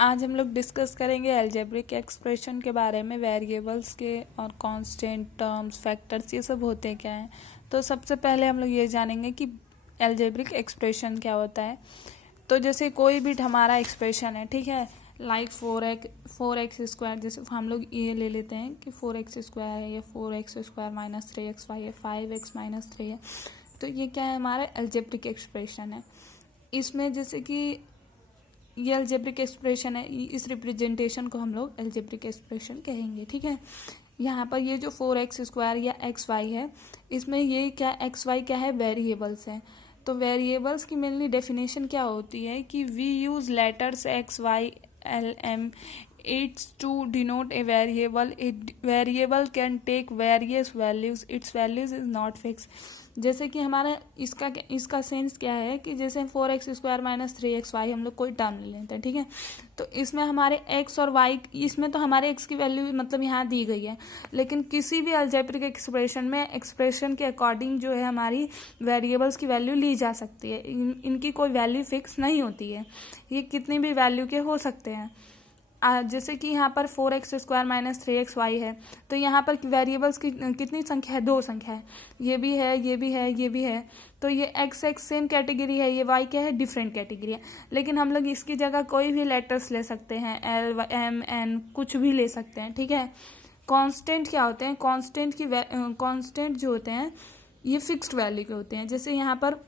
आज हम लोग डिस्कस करेंगे अलजेब्रिक एक्सप्रेशन के बारे में, वेरिएबल्स के और कांस्टेंट, टर्म्स, फैक्टर्स, ये सब होते क्या हैं। तो सबसे पहले हम लोग ये जानेंगे कि अलजेब्रिक एक्सप्रेशन क्या होता है। तो जैसे कोई भी हमारा एक्सप्रेशन है, ठीक है, लाइक 4x स्क्वायर, जैसे हम लोग ये ले लेते हैं कि 4x स्क्वायर है, या 4x स्क्वायर माइनस 3xy है, 5x माइनस 3 है। तो ये क्या है, हमारा अलजेब्रिक एक्सप्रेशन है। इसमें जैसे कि ये अलजेब्रिक एक्सप्रेशन है, इस रिप्रेजेंटेशन को हम लोग अलजेब्रिक एक्सप्रेशन कहेंगे, ठीक है। यहाँ पर ये जो 4x स्क्वायर या xy है, इसमें ये क्या xy क्या है, वेरिएबल्स हैं। तो वेरिएबल्स की मेनली डेफिनेशन क्या होती है कि we use letters x y l m it's to denote a variable. A variable can take various values, its values is not fix. जैसे कि हमारा इसका सेंस क्या है कि जैसे 4x स्क्वायर माइनस 3xy हम लोग कोई टर्म ले लेते हैं, ठीक है। तो इसमें हमारे x और y, इसमें तो हमारे x की वैल्यू मतलब यहाँ दी गई है, लेकिन किसी भी अलजेब्रिक एक्सप्रेशन में एक्सप्रेशन के अकॉर्डिंग जो है हमारी वेरिएबल्स की वैल्यू ली जा सकती है। इनकी कोई वैल्यू फिक्स नहीं होती है, ये कितनी भी वैल्यू के हो सकते हैं। जैसे कि यहाँ पर 4x स्क्वायर माइनस 3xy है, तो यहाँ पर वेरिएबल्स की कितनी संख्या है, 2 संख्या है, ये भी है, ये भी है, ये भी है। तो ये x सेम कैटेगरी है, ये y क्या है, डिफरेंट कैटेगरी है। लेकिन हम लोग इसकी जगह कोई भी लेटर्स ले सकते हैं, l m n कुछ भी ले सकते हैं, ठीक है। कांस्टेंट क्या होते हैं, कांस्टेंट जो होते हैं ये फिक्स्ड वैल्यू के होते हैं। जैसे यहाँ पर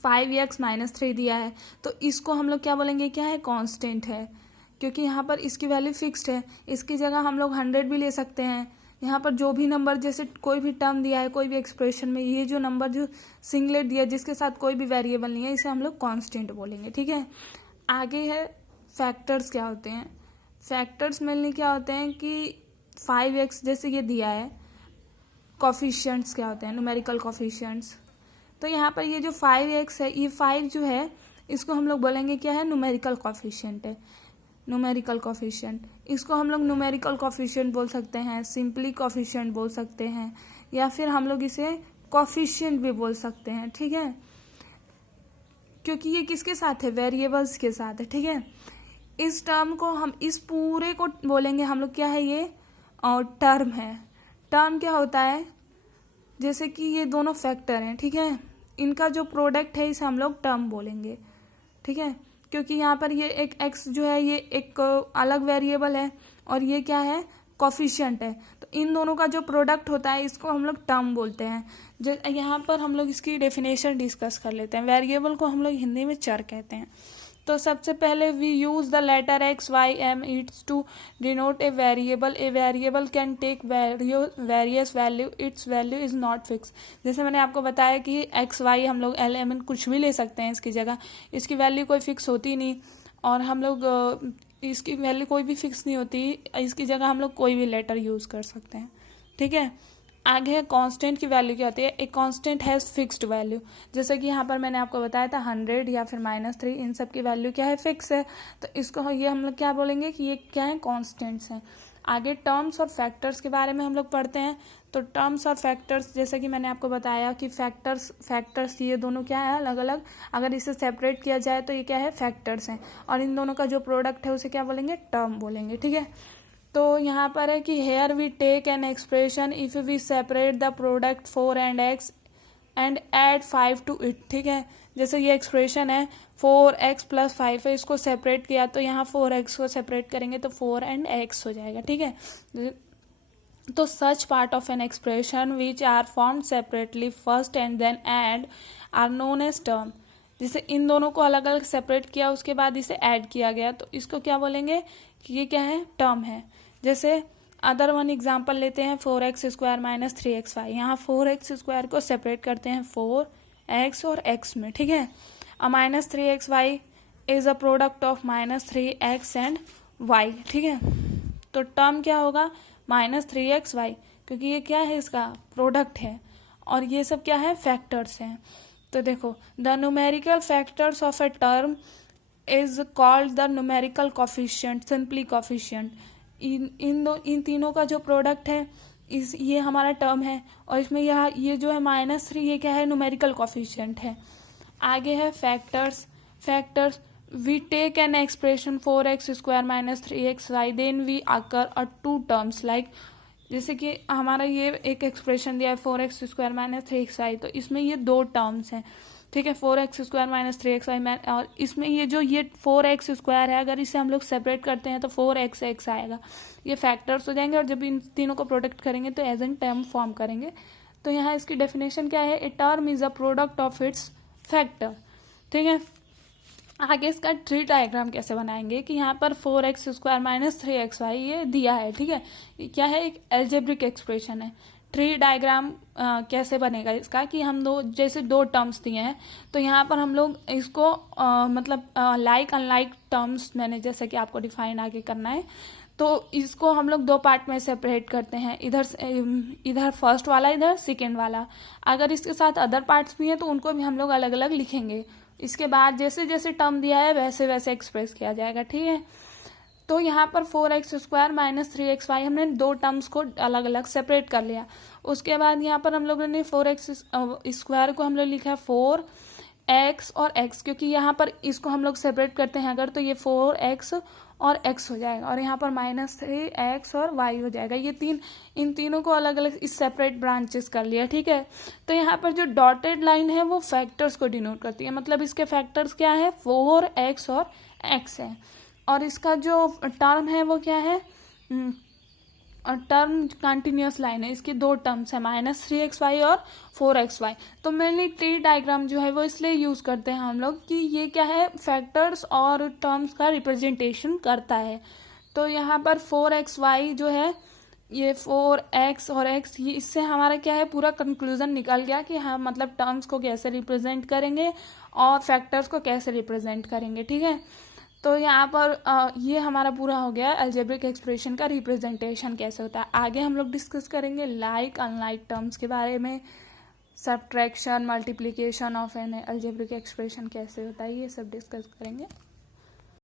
5x माइनस 3 दिया है, तो इसको हम लोग क्या बोलेंगे, क्या है, कांस्टेंट है, क्योंकि यहाँ पर इसकी वैल्यू फिक्स्ड है। इसकी जगह हम लोग 100 भी ले सकते हैं। यहाँ पर जो भी नंबर, जैसे कोई भी टर्म दिया है कोई भी एक्सप्रेशन में, ये जो नंबर जो सिंगलेट दिया है जिसके साथ कोई भी वेरिएबल नहीं है, इसे हम लोग कांस्टेंट बोलेंगे, ठीक है। आगे है फैक्टर्स क्या होते हैं। फैक्टर्स मेनली क्या होते हैं कि 5x जैसे ये दिया है, कॉफिशिएंट्स क्या होते हैं, न्यूमेरिकल कॉफिशिएंट्स। तो यहाँ पर ये जो 5x है, ये 5 जो है इसको हम लोग बोलेंगे क्या है, न्यूमेरिकल कॉफिशिएंट है, न्यूमेरिकल कॉफिशिएंट। इसको हम लोग न्यूमेरिकल कॉफिशिएंट बोल सकते हैं, सिंपली कॉफिशिएंट बोल सकते हैं, या फिर हम लोग इसे कॉफिशिएंट भी बोल सकते हैं, ठीक है, क्योंकि ये किसके साथ है, वेरिएबल्स के साथ है, ठीक है। इस टर्म को हम, इस पूरे को बोलेंगे हम लोग क्या है, ये और टर्म है। टर्म क्या होता है, जैसे कि ये दोनों फैक्टर हैं, ठीक है, इनका जो प्रोडक्ट है इसे हम लोग टर्म बोलेंगे, ठीक है। क्योंकि यहाँ पर ये एक x जो है ये एक अलग वेरिएबल है और ये क्या है, कॉफिशिएंट है। तो इन दोनों का जो प्रोडक्ट होता है इसको हम लोग टर्म बोलते हैं। जो यहाँ पर हम लोग इसकी डेफिनेशन डिस्कस कर लेते हैं। वेरिएबल को हम लोग हिंदी में चर कहते हैं। तो सबसे पहले we use the letter x y m it's to denote a variable. A variable can take various value, its value is not fix. जैसे मैंने आपको बताया कि x y हम लोग l m n कुछ भी ले सकते हैं इसकी जगह, इसकी वैल्यू कोई फिक्स होती नहीं, और हम लोग इसकी वैल्यू कोई भी फिक्स नहीं होती, इसकी जगह हम लोग कोई भी लेटर यूज़ कर सकते हैं, ठीक है। आगे है कांस्टेंट की वैल्यू क्या होती है। एक कांस्टेंट हैज़ फिक्स्ड वैल्यू, जैसे कि यहाँ पर मैंने आपको बताया था 100 या फिर -3, इन सब की वैल्यू क्या है, फिक्स है। तो इसको ये हम लोग क्या बोलेंगे कि ये क्या है, कांस्टेंट्स हैं। आगे टर्म्स और फैक्टर्स के बारे में हम लोग पढ़ते हैं। तो टर्म्स और फैक्टर्स, जैसे कि मैंने आपको बताया कि फैक्टर्स ये दोनों क्या है, अलग अलग। अगर इसे सेपरेट किया जाए तो ये क्या है, फैक्टर्स हैं, और इन दोनों का जो प्रोडक्ट है उसे क्या बोलेंगे, टर्म बोलेंगे, ठीक है। तो यहाँ पर है कि here we take an expression if we separate the product 4 and x and add 5 to it, ठीक है। जैसे ये एक्सप्रेशन है 4x + 5 है, इसको सेपरेट किया तो यहाँ 4x को सेपरेट करेंगे तो 4 and x हो जाएगा, ठीक है। तो such part of an expression which are formed separately first and then add are known as term. जैसे इन दोनों को अलग अलग सेपरेट किया, उसके बाद इसे ऐड किया गया, तो इसको क्या बोलेंगे कि ये क्या है, टर्म है। जैसे अदर वन एग्जांपल लेते हैं, 4x स्क्वायर माइनस 3xy। यहाँ 4x स्क्वायर को सेपरेट करते हैं 4x और x में, ठीक है। Minus 3xy is a product of -3x and y, ठीक है। तो टर्म क्या होगा, -3xy, क्योंकि ये क्या है, इसका प्रोडक्ट है, और ये सब क्या है, फैक्टर्स हैं। तो देखो, the numerical factors of a term is called the numerical coefficient, simply coefficient. इन तीनों का जो प्रोडक्ट है ये हमारा टर्म है, और इसमें ये जो है -3, ये क्या है, न्यूमेरिकल कॉफिशिएंट है। आगे है factors. we take an expression 4x square minus 3xy then we occur a two terms like जैसे कि हमारा ये एक एक्सप्रेशन दिया है 4x स्क्वायर माइनस 3xy, तो इसमें ये दो टर्म्स हैं, ठीक है, 4x स्क्वायर माइनस 3xy, और इसमें ये जो ये 4x स्क्वायर है अगर इसे हम लोग सेपरेट करते हैं तो 4x आएगा, ये फैक्टर्स हो जाएंगे और जब इन तीनों को प्रोडक्ट करेंगे तो एज एन टर्म फॉर्म करेंगे। तो यहाँ इसकी डेफिनेशन क्या है, ए term is a product of its factor, ठीक है। आगे इसका ट्री डायग्राम कैसे बनाएंगे कि यहाँ पर 4x स्क्वायर माइनस 3xy ये दिया है, ठीक है, ये क्या है, एक एल्जेब्रिक एक्सप्रेशन है। ट्री डायग्राम कैसे बनेगा इसका कि हम जैसे दो टर्म्स दिए हैं तो यहाँ पर हम लोग इसको मतलब लाइक अनलाइक टर्म्स मैंने जैसे कि आपको डिफाइन आगे करना है, तो इसको हम लोग दो पार्ट में सेपरेट करते हैं, इधर फर्स्ट वाला, इधर सेकेंड वाला। अगर इसके साथ अदर पार्ट्स भी हैं तो उनको भी हम लोग अलग अलग लिखेंगे। इसके बाद जैसे जैसे टर्म दिया है वैसे वैसे एक्सप्रेस किया जाएगा, ठीक है। तो यहाँ पर 4x स्क्वायर माइनस 3xy हमने दो टर्म्स को अलग अलग सेपरेट कर लिया। उसके बाद यहाँ पर हम लोगों ने 4x स्क्वायर को हम लोग लिखा है 4x और x, क्योंकि यहाँ पर इसको हम लोग सेपरेट करते हैं अगर तो ये 4x और x हो जाएगा और यहाँ पर माइनस 3x और y हो जाएगा। ये इन तीनों को अलग अलग इस सेपरेट ब्रांचेस कर लिया, ठीक है। तो यहाँ पर जो डॉटेड लाइन है वो फैक्टर्स को डिनोट करती है, मतलब इसके फैक्टर्स क्या है, 4x और x है, और इसका जो टर्म है वो क्या है, और टर्म कंटिन्यूस लाइन है, इसकी दो टर्म्स है माइनस 3xy और 4xy। तो मेनली ट्री डायग्राम जो है वो इसलिए यूज करते हैं हम लोग कि ये क्या है, फैक्टर्स और टर्म्स का रिप्रेजेंटेशन करता है। तो यहाँ पर 4xy जो है, ये 4x और x, ये इससे हमारा क्या है, पूरा कंक्लूजन निकल गया कि हम मतलब टर्म्स को कैसे रिप्रेजेंट करेंगे और फैक्टर्स को कैसे रिप्रेजेंट करेंगे, ठीक है। तो यहाँ पर ये हमारा पूरा हो गया अलजेब्रिक एक्सप्रेशन का रिप्रेजेंटेशन कैसे होता है। आगे हम लोग डिस्कस करेंगे लाइक अनलाइक टर्म्स के बारे में, subtraction multiplication of N algebraic expression कैसे होता है, ये सब डिस्कस करेंगे।